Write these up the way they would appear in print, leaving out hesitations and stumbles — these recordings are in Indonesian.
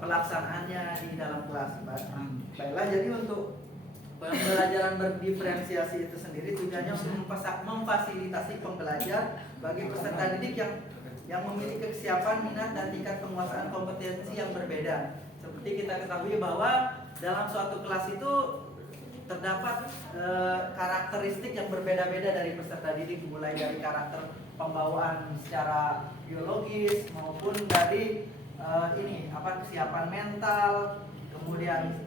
pelaksanaannya di dalam kelas. Baiklah, jadi untuk pembelajaran berdiferensiasi itu sendiri tujuannya untuk memfasilitasi pembelajar bagi peserta didik yang memiliki kesiapan, minat, dan tingkat penguasaan kompetensi yang berbeda. Seperti kita ketahui bahwa dalam suatu kelas itu terdapat karakteristik yang berbeda-beda dari peserta didik, mulai dari karakter pembawaan secara biologis maupun dari kesiapan mental, kemudian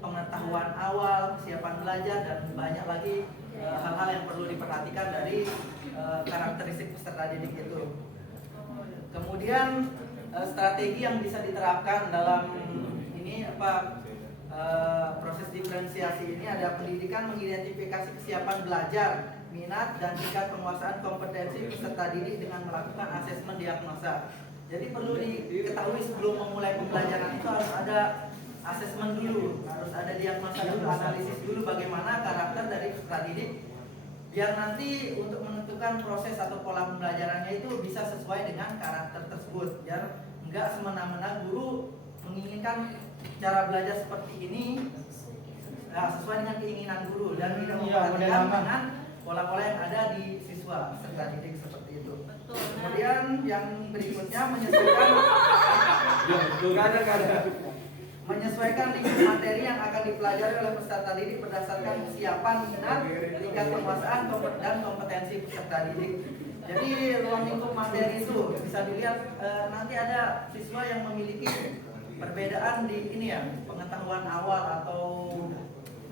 pengetahuan awal, kesiapan belajar, dan banyak lagi hal-hal yang perlu diperhatikan dari karakteristik peserta didik itu. Kemudian strategi yang bisa diterapkan dalam proses diferensiasi ini ada pendidikan mengidentifikasi kesiapan belajar, minat, dan tingkat penguasaan kompetensi peserta didik dengan melakukan asesmen diagnosa. Jadi perlu diketahui sebelum memulai pembelajaran itu harus ada asesmen dulu, harus ada diagnosa dulu, analisis dulu bagaimana karakter dari peserta didik, biar nanti untuk menentukan proses atau pola pembelajarannya itu bisa sesuai dengan karakter tersebut, biar enggak semena-mena guru menginginkan cara belajar seperti ini sesuai dengan keinginan guru dan tidak memperhatikan dengan pola-pola yang ada di siswa peserta didik seperti itu. Kemudian yang berikutnya menyesuaikan lingkup materi yang akan dipelajari oleh peserta didik berdasarkan kesiapan, minat, tingkat penguasaan dan kompetensi peserta didik. Jadi ruang lingkup materi itu bisa dilihat nanti ada siswa yang memiliki perbedaan di pengetahuan awal atau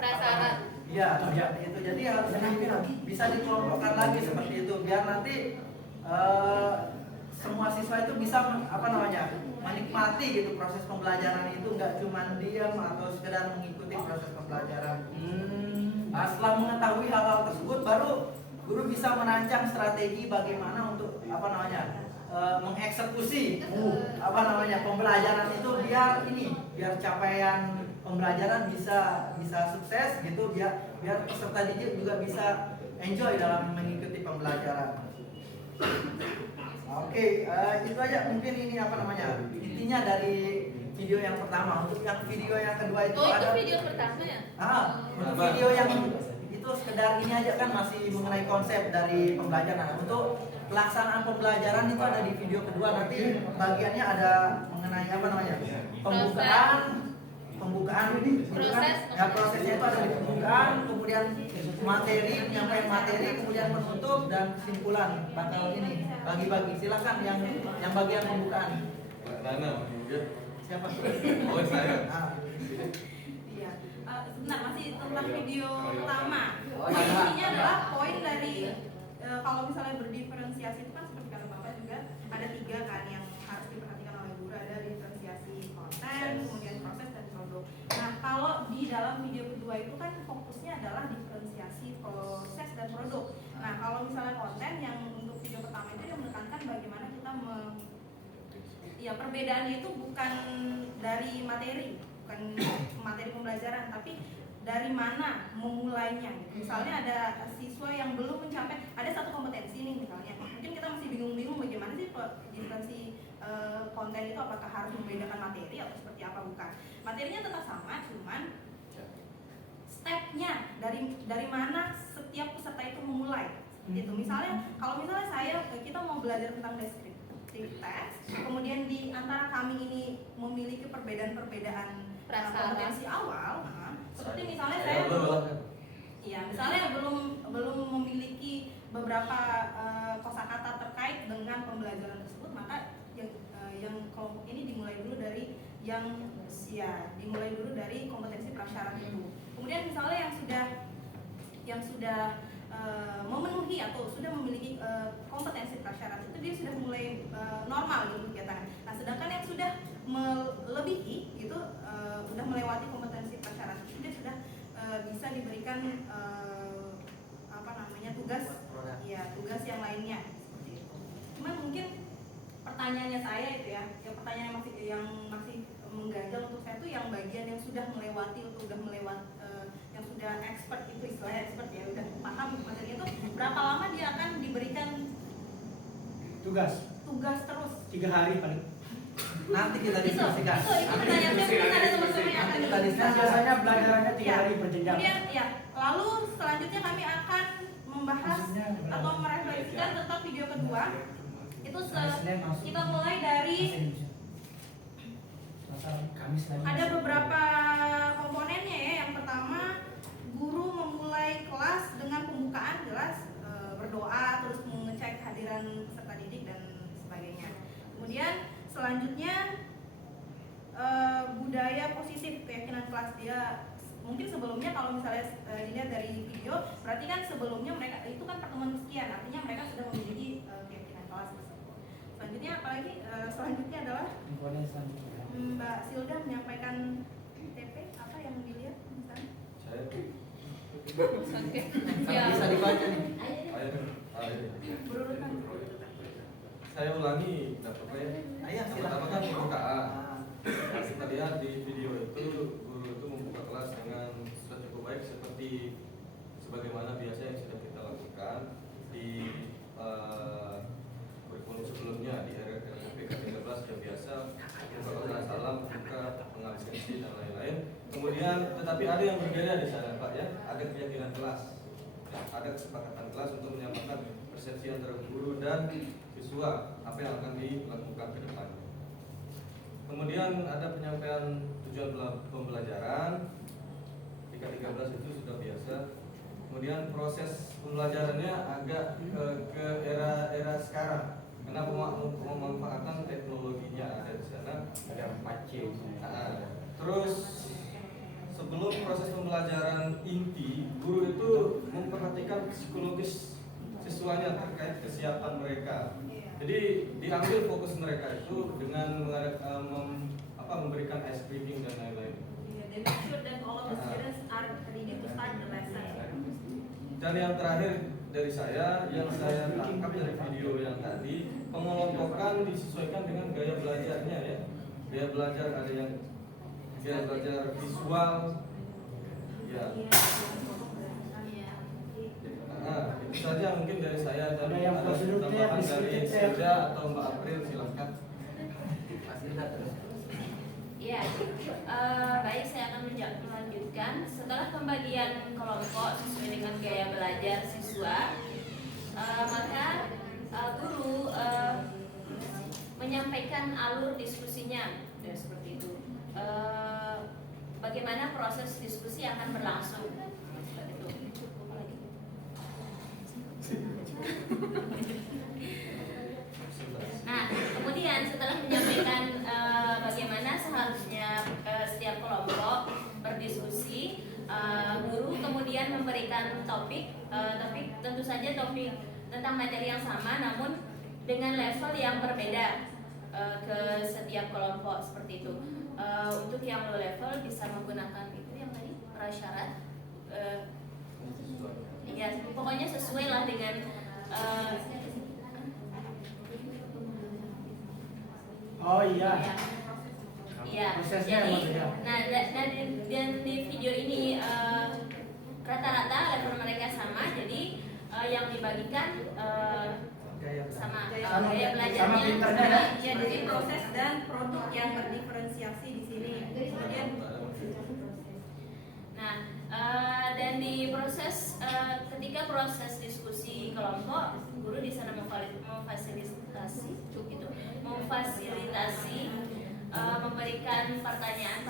prasyarat. Ya, itu. Jadi harus bisa dikelompokkan lagi seperti itu biar nanti semua siswa itu bisa menikmati gitu proses pembelajaran itu, nggak cuma diam atau sekedar mengikuti proses pembelajaran. Setelah mengetahui hal-hal tersebut, baru guru bisa merancang strategi bagaimana untuk mengeksekusi pembelajaran itu biar capaian pembelajaran bisa sukses gitu, biar peserta didik juga bisa enjoy dalam mengikuti pembelajaran. Oke, itu aja mungkin intinya dari video yang pertama. Untuk yang video yang kedua itu itu video pertama ya? Untuk video yang itu sekedar ini aja kan masih mengenai konsep dari pembelajaran. Untuk pelaksanaan pembelajaran itu ada di video kedua, nanti bagiannya ada mengenai pembukaan ini prosesnya itu ada di pembukaan, kemudian penyampaian materi, kemudian penutup dan kesimpulan bakal bagi-bagi. Silakan yang bagian pembukaan. Siapa? Oh, saya. Iya. Sebentar, masih tentang video pertama. Intinya adalah poin dari kalau misalnya berdiferensiasi itu kan seperti kata Bapak juga ada 3 kan yang harus diperhatikan oleh guru, ada diferensiasi konten, kemudian proses dan produk. Nah, kalau di dalam video kedua itu kan fokusnya adalah diferensiasi proses dan produk. Nah, kalau misalnya konten yang untuk video pertama itu yang menekankan bagaimana kita perbedaannya itu bukan dari materi, bukan materi pembelajaran, tapi dari mana memulainya. Misalnya ada siswa yang belum mencapai, ada satu kompetensi nih misalnya, mungkin kita masih bingung-bingung bagaimana sih diferensi konten itu, apakah harus membedakan materi atau seperti apa, bukan. Materinya tetap sama, cuman stepnya dari mana setiap peserta itu memulai. Gitu. Misalnya kalau kita mau belajar tentang deskriptif teks, kemudian di antara kami ini memiliki perbedaan kompetensi awal, seperti misalnya saya belum memiliki beberapa kosakata terkait dengan pembelajaran tersebut, maka yang kelompok ini dimulai dulu dari kompetensi prasyarat itu. Kemudian misalnya yang sudah memenuhi atau sudah memiliki kompetensi prasyarat itu, dia sudah mulai normal gitu kegiatan. Nah, sedangkan yang sudah melebihi itu sudah melewati kompetensi prasyarat itu, dia sudah bisa diberikan tugas yang lainnya seperti itu. Cuman mungkin pertanyaannya saya itu pertanyaan yang masih mengganjal untuk saya itu yang bagian yang sudah melewati yang sudah expert itu, istilahnya expert ya, udah paham materinya itu, berapa lama dia akan diberikan tugas terus? 3 hari paling. Nanti kita diskusikan. Itu pertanyaannya mungkin ada teman-teman yang akan Nanti kita Nah, diskusikan. biasanya belajarannya 3 hari berjenjang. Kemudian ya, lalu selanjutnya kami akan membahas atau merefleksikan tentang video kedua. Itu kita mulai dari ada beberapa komponennya ya. Yang pertama, guru memulai kelas dengan pembukaan jelas, berdoa, terus mengecek kehadiran peserta didik dan sebagainya. Kemudian selanjutnya budaya positif, keyakinan kelas dia. Mungkin sebelumnya kalau misalnya dilihat dari video, berarti kan sebelumnya mereka itu kan pertemuan sekian, artinya mereka sudah memiliki keyakinan kelas tersebut. Selanjutnya apalagi selanjutnya adalah Mbak Silda menyampaikan TP apa yang dilihat misalnya? Oke. Kan bisa dibaca nih. Berurutan. Saya ulangi dapatnya. Ayo Pertama silakan. kan pembukaan. Ah. Kita lihat di video itu guru itu membuka kelas dengan sudah cukup baik seperti sebagaimana biasa yang sudah kita lakukan di kurikulum sebelumnya di RPK 13 yang biasa membuka salam, membuka pengabsensi dan lain-lain. Kemudian tetapi ada yang berbeda di sana Pak ya, ada keyakinan kelas, ada kesepakatan kelas untuk menyamakan persepsi antara guru dan siswa apa yang akan dilakukan ke depan. Kemudian ada penyampaian tujuan pembelajaran di K13 itu sudah biasa. Kemudian proses pembelajarannya agak ke era sekarang karena pemanfaatan teknologinya ada di sana. Ada 4C. Terus sebelum proses pembelajaran inti, guru itu memperhatikan psikologis siswanya terkait kesiapan mereka. Jadi diambil fokus mereka itu dengan memberikan ice breaking dan lain-lain. They make sure that all of the students are ready to start the lesson. Dan yang terakhir dari saya, yang saya tangkap dari video yang tadi, pengelompokan disesuaikan dengan gaya belajarnya ya. Gaya belajar ada yang gaya belajar visual, ya. Itu saja mungkin dari saya dan Ada yang prosedur tambahan dari deskriptif. Silda atau Mbak April silahkan. Masih ada terus. Iya, baik saya akan melanjutkan. Setelah pembagian kelompok sesuai dengan gaya belajar siswa, maka guru menyampaikan alur diskusinya, ya, seperti itu. Bagaimana proses diskusi akan berlangsung? Nah, kemudian setelah menyampaikan bagaimana seharusnya setiap kelompok berdiskusi, guru kemudian memberikan topik tentu saja topik tentang materi yang sama, namun dengan level yang berbeda ke setiap kelompok seperti itu. Untuk yang low level bisa menggunakan itu yang tadi prasyarat, ya pokoknya sesuai lah dengan Oh iya. Iya. Prosesnya Jadi, maksudnya. dan di video ini rata-rata level mereka sama, jadi yang dibagikan sama Sama belajarnya pinternya ya. Jadi proses dan produk yang berdiferensiasi di sini. Kemudian Nah, dan di proses ketika proses diskusi kelompok, guru di sana memfasilitasi memberikan pertanyaan